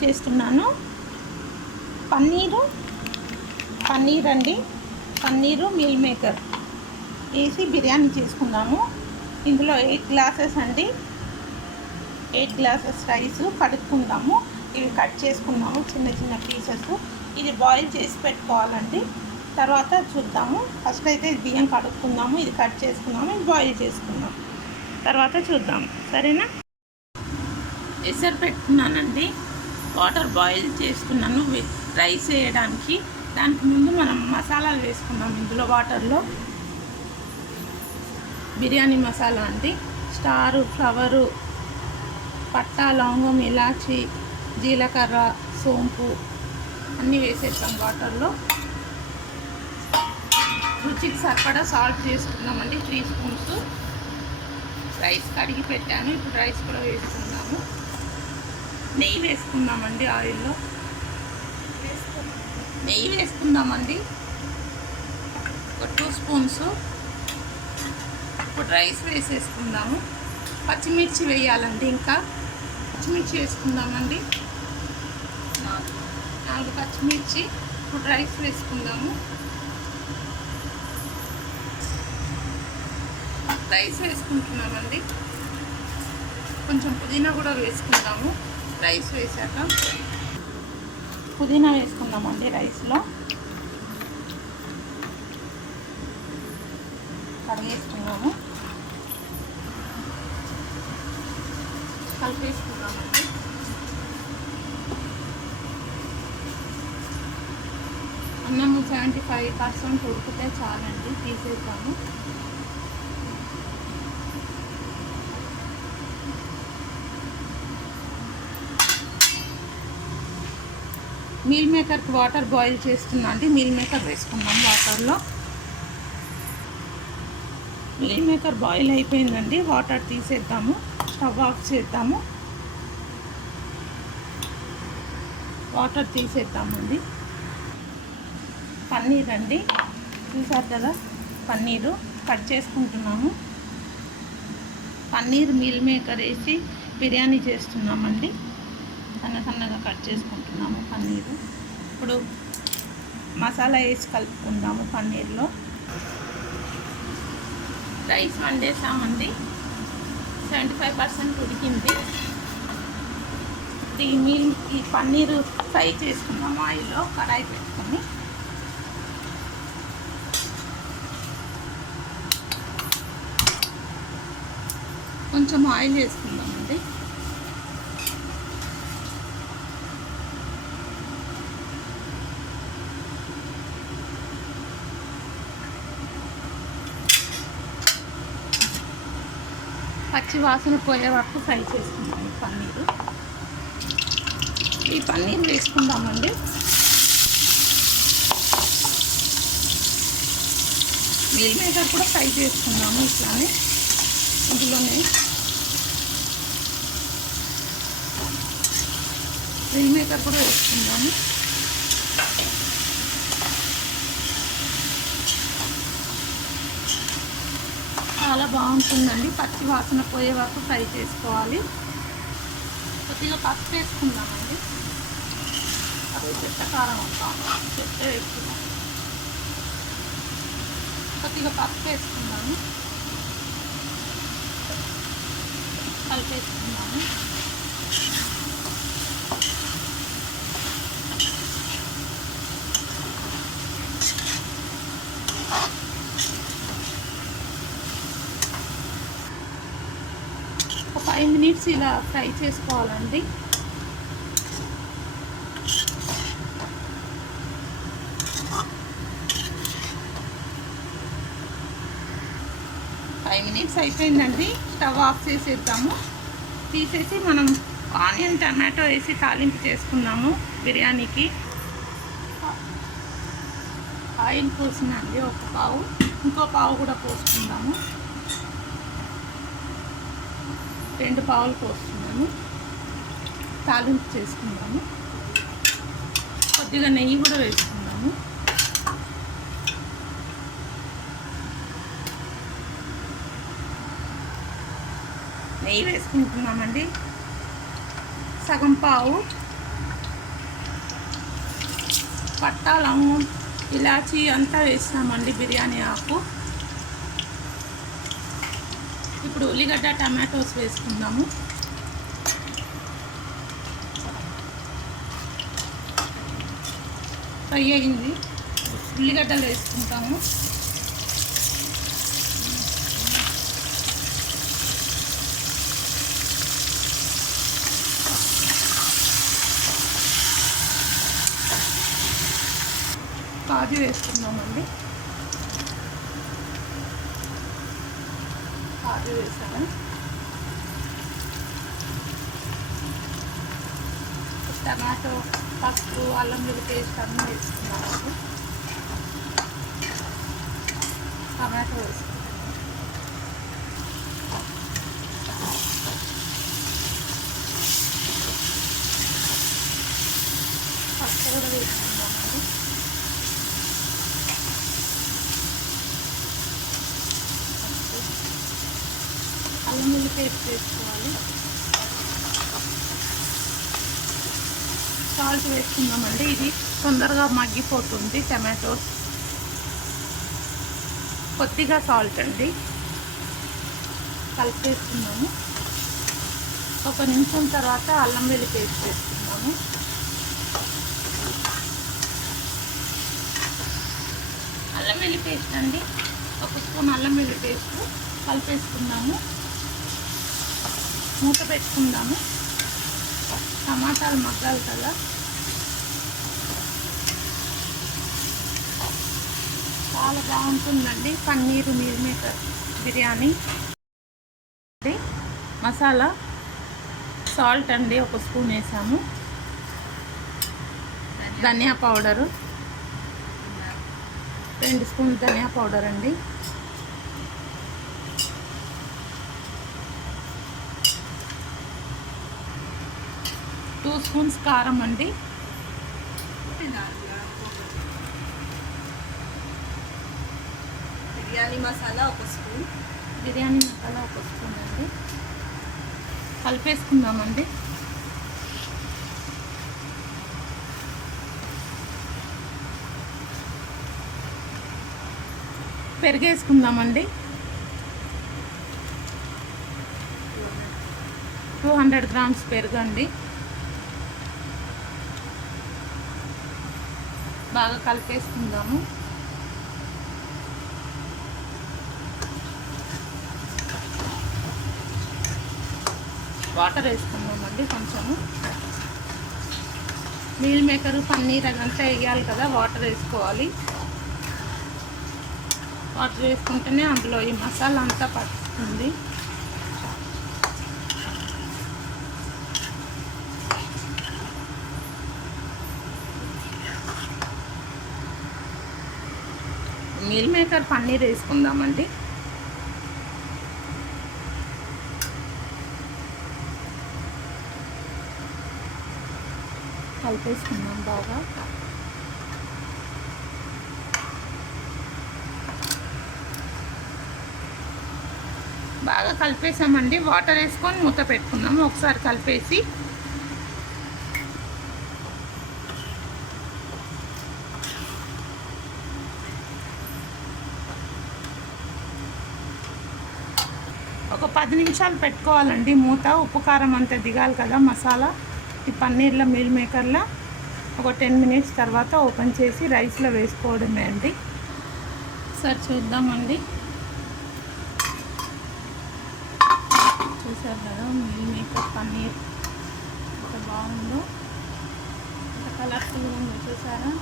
చేస్తున్నాను. పన్నీర్ అండి, paneer meal maker వేసి బిర్యానీ చేసుకుందాము. ఇందులో 8 గ్లాసెస్ అండి, 8 గ్లాసెస్ రైస్ కడుక్కుందాము. ఇవి కట్ చేసుకుందాము చిన్న చిన్న పీసెస్. ఇది బాయిల్ చేసి పెట్టుకోవాలండి, తర్వాత చూద్దాము. ఫస్ట్ అయితే బియ్యం కడుక్కుందాము, ఇది కట్ చేసుకుందాము, ఇది బాయిల్ చేసుకుందాం, తర్వాత చూద్దాం. సరేనా? ఎసరు పెట్టుకున్నానండి, వాటర్ బాయిల్ చేస్తున్నాను రైస్ వేయడానికి. దానికి ముందు మనం మసాలాలు వేసుకుందాం. ఇందులో వాటర్లో బిర్యానీ మసాలా అండి, స్టారు, ఫ్లవరు, పట్టా, లవంగం, ఇలాచి, జీలకర్ర, సోంపు అన్నీ వేసేస్తాం వాటర్లో. రుచికి సరిపడా సాల్ట్ చేసుకున్నామండి, 3 స్పూన్స్. రైస్ కడిగి పెట్టాను, ఇప్పుడు రైస్ కూడా వేసుకుందాము. నెయ్యి వేసుకుందామండి, ఆయిల్లో నెయ్యి వేసుకుందామండి, ఒక 2 స్పూన్స్. ఇప్పుడు రైస్ వేసేసుకుందాము. పచ్చిమిర్చి వేయాలండి, ఇంకా పచ్చిమిర్చి వేసుకుందామండి, 4 పచ్చిమిర్చి. ఇప్పుడు రైస్ వేసుకుందాము. రైస్ వేసుకుంటున్నామండి, కొంచెం పుదీనా కూడా వేసుకుందాము. రైస్ వేసాక పుదీనా వేసుకుందామండి రైస్లో. కడిగేసుకున్నాము, కలిపేసుకున్నామండి. అన్నము 75% ఉడికితే చాలండి, తీసేద్దాము. మీల్ మేకర్కి వాటర్ బాయిల్ చేస్తున్నా అండి, మీల్ మేకర్ వేసుకుందాం వాటర్లో. మీల్ మేకర్ బాయిల్ అయిపోయిందండి, వాటర్ తీసేద్దాము, స్టవ్ ఆఫ్ చేద్దాము. వాటర్ తీసేద్దామండి. పన్నీర్ అండి, చూసారు కదా, పన్నీరు కట్ చేసుకుంటున్నాము. పన్నీర్ మీల్ మేకర్ వేసి బిర్యానీ చేస్తున్నామండి, సన్నగా కట్ చేసుకుంటున్నాము పన్నీరు. ఇప్పుడు మసాలా వేసి కలుపుకుందాము పన్నీర్లో. రైస్ వండేసామండి, 75% ఉడికింది. ఈ పన్నీరు ఫ్రై చేసుకున్నాము ఆయిల్లో, కడాయి పెట్టుకొని. కొంచెం ఆయిల్ వేసుకుందామండి. పచ్చి వాసన పోయే వరకు ఫ్రై చేసుకుందాము పన్నీరు. ఈ పన్నీర్ వేసుకుందామండి. మీల్ మేకర్ కూడా ఫ్రై చేసుకుందాము ఇట్లానే, ఇందులోనే మీల్ మేకర్ కూడా వేసుకుందాము. చాలా బాగుంటుందండి, పచ్చి వాసన పోయే వరకు ఫ్రై చేసుకోవాలి. కొద్దిగా పసుపు వేసుకుందామండి, అది చెట్టకారం చెట్ట వేసుకుందాం. కొద్దిగా పసుపు వేసుకుందాము, కలిపేసుకుందాము. ఒక 5 మినిట్స్ ఇలా ఫ్రై చేసుకోవాలండి. మినిట్స్ అయిపోయిందండి, స్టవ్ ఆఫ్ చేసేద్దాము. తీసేసి మనం ఆనియన్ టమాటో వేసి తాలింపు చేసుకుందాము బిర్యానీకి. ఆయిల్ పోసిందండి, ఒక పావు, ఇంకో పావు కూడా పోసుకుందాము. 2 పావులు పోస్తున్నాను. తాలింపు చేసుకుందాము. కొద్దిగా నెయ్యి కూడా వేసుకుందాము. నెయ్యి వేసుకుంటున్నామండి. సగం పావు, పట్టా లవంగం ఇలాచీ అంతా వేస్తామండి బిర్యానీ ఆకు. ఇప్పుడు ఉల్లిగడ్డ టమాటోస్ వేసుకుందాము. ఫ్రై అయింది, ఉల్లిగడ్డలు వేసుకుంటాము. కాజు వేసుకుందామండి. కాజు వేసాను. టమాటో, పసుపు, అల్లం వెల్లుల్లి పేస్ట్ అన్నీ వేసుకున్నాము. టమాటో వేసుకున్నాము. పసుపు కూడా వేసుకున్నామండి. అల్లం వెల్లుల్లి పేస్ట్ వేసుకోవాలి. సాల్ట్ వేసుకుందామండి. ఇది తొందరగా మగ్గిపోతుంది టమాటోస్. కొద్దిగా సాల్ట్ అండి. కలిపేసుకున్నాము. ఒక నిమిషం తర్వాత అల్లం వెల్లుల్లి పేస్ట్ వేసుకున్నాము. అల్లం వెల్లుల్లి పేస్ట్ అండి, ఒక స్పూన్ అల్లం వెల్లుల్లి పేస్ట్ కలిపేసుకున్నాము. మూత పెట్టుకుందాము. టమాటాలు మగ్గాలి కదా. చాలా బాగుంటుందండి paneer meal maker biryani. Masala salt అండి, ఒక స్పూన్ వేసాము. ధనియా పౌడరు 2 స్పూన్లు ధనియా పౌడర్ అండి. టూ స్పూన్స్ కారం అండి. బిర్యానీ మసాలా 1 స్పూన్. బిర్యానీ మసాలా 1 స్పూన్ అండి. కలిపేసుకుందామండి. పెరిగేసుకుందామండి. 200 గ్రామ్స్ పెరుగండి. బాగా కలిపేసుకుందాము. వాటర్ వేసుకుందామండి కొంచెము. మీల్ మేకరు పన్నీర్ అదంతా వేయాలి కదా, వాటర్ వేసుకోవాలి. వాటర్ వేసుకుంటేనే అందులో ఈ మసాలా అంతా పడుతుంది. మీల్ మేకర్ పన్నీర్ వేసుకుందామండి. కలిపేసుకుందాం బాగా. బాగా కలిపేసామండి. వాటర్ వేసుకొని మూత పెట్టుకుందాము. ఒకసారి కలిపేసి ఒక 10 నిమిషాలు పెట్టుకోవాలండి మూత. ఉప్పు కారం అంతా దిగాలి కదా మసాలా ఈ పన్నీర్లో మీల్ మేకర్లో. ఒక 10 మినిట్స్ తర్వాత ఓపెన్ చేసి రైస్లో వేసుకోవడమే అండి. సరే చూద్దామండి. చూసారు కదా మీల్ మేకర్ పన్నీర్ ఎంత బాగుందో, ఎంత కలర్ఫుల్గా ఉందో చూసారా.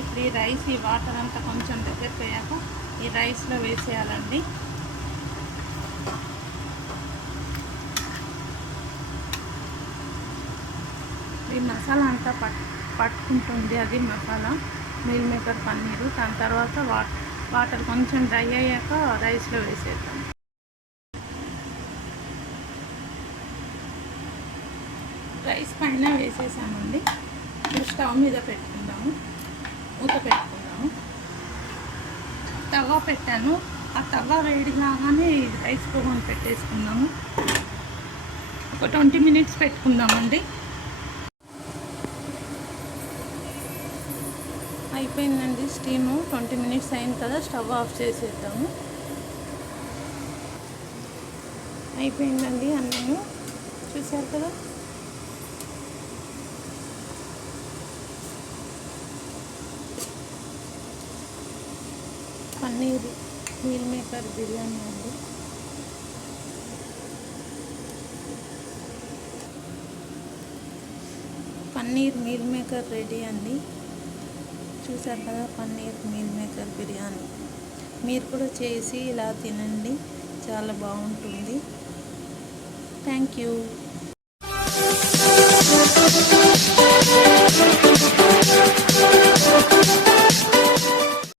ఇప్పుడు ఈ రైస్, ఈ వాటర్ అంతా కొంచెం దగ్గరికి అయ్యాక ఈ రైస్లో వేసేయాలండి. ఈ మసాలా అంతా పట్టుకుంటుంది అది మసాలా మీల్ మేకర్ పన్నీరు. దాని తర్వాత వాటర్ కొంచెం డ్రై అయ్యాక రైస్లో వేసేద్దాం. రైస్ పైన వేసేసామండి. ఇప్పుడు స్టవ్ మీద పెట్టుకుందాము. మూత పెట్టుకుందాము. తవ్వ పెట్టాను. ఆ తవ్వ వేడి కాగానే రైస్ పొగను పెట్టేసుకుందాము. ఒక 20 మినిట్స్ పెట్టుకుందామండి. అయిపోయిందండి స్టీము. 20 మినిట్స్ అయింది కదా, స్టవ్ ఆఫ్ చేసేద్దాము. అయిపోయిందండి అన్నము, చూసారు కదా. పన్నీర్ మీల్ మేకర్ బిర్యానీ అండి. పన్నీర్ మీల్ మేకర్ రెడీ అండి. చూసారు కదా, పన్నీర్ మీల్ మేకర్ బిర్యానీ. మీరు కూడా చేసి ఇలా తినండి, చాలా బాగుంటుంది. Thank you.